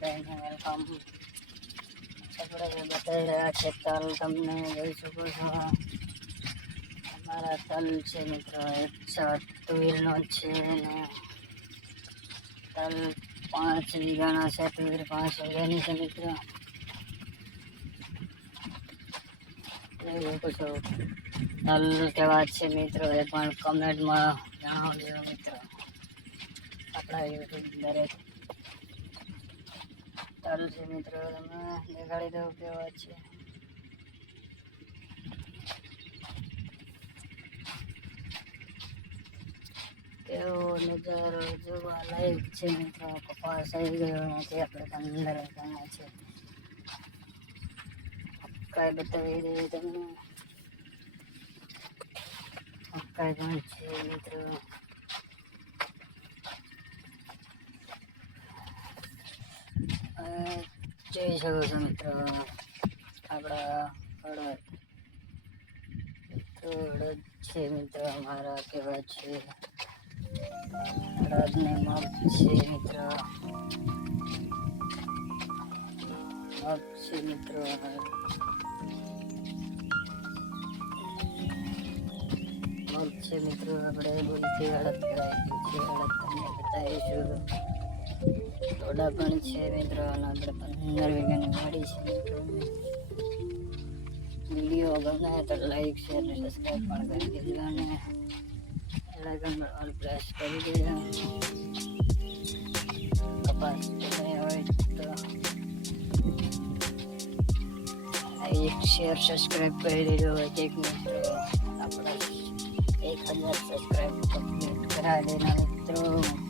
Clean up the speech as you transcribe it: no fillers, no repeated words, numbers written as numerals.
બધાને વેલકમ. આપણે બતાવી રહ્યા છે તલ, તમને જોઈ શકો છો. અમારા તલ છે મિત્રો 107 તુવેરનો છે ને તલ 5 વીઘાના છે. તુવેર 5 વીઘાની છે મિત્રો. જોઈ શકો છો તલ કેવા છે મિત્રો એ પણ કમેન્ટમાં જણાવજો મિત્રો. આપણા યુટ્યુબ દરેક તલ છે મિત્રો તમે દેખાડી દઉં કેવા છે. કેવો નજારો જોવા લાયક છે મિત્રો. કપાસ આવી ગયો નથી, આપણે 15 વીઘાના છે. મકાઈ બતાવી દઈએ તમને. મકાઈ પણ છે મિત્રો. જોઈ શકો છો મિત્રો આપણા અડદ છે મિત્રો. અમારા કેવા છે અડદને મગ છે મિત્રો. મગ છે મિત્રો. મગ છે મિત્રો. આપણે બોલથી અડદ કરાવી છે. અડદ તમને બતાવીશું. થોડા પણ છે મિત્રો. અને આપણે 15 વીઘાની વાડી છે મિત્રો. વિડીયો ગમે તો લાઈક શેર અને સબસ્ક્રાઈબ પણ કરી દેજો અને લાઈકન ઓલ પ્રેસ કરી દેજો. કપાસ હોય તો લાઈક શેર સબસ્ક્રાઈબ કરી દેજો. એક મિત્રો આપણે 1000 સબસ્ક્રાઈબ કમ્પ્લીટ કરાવી દેના મિત્રો.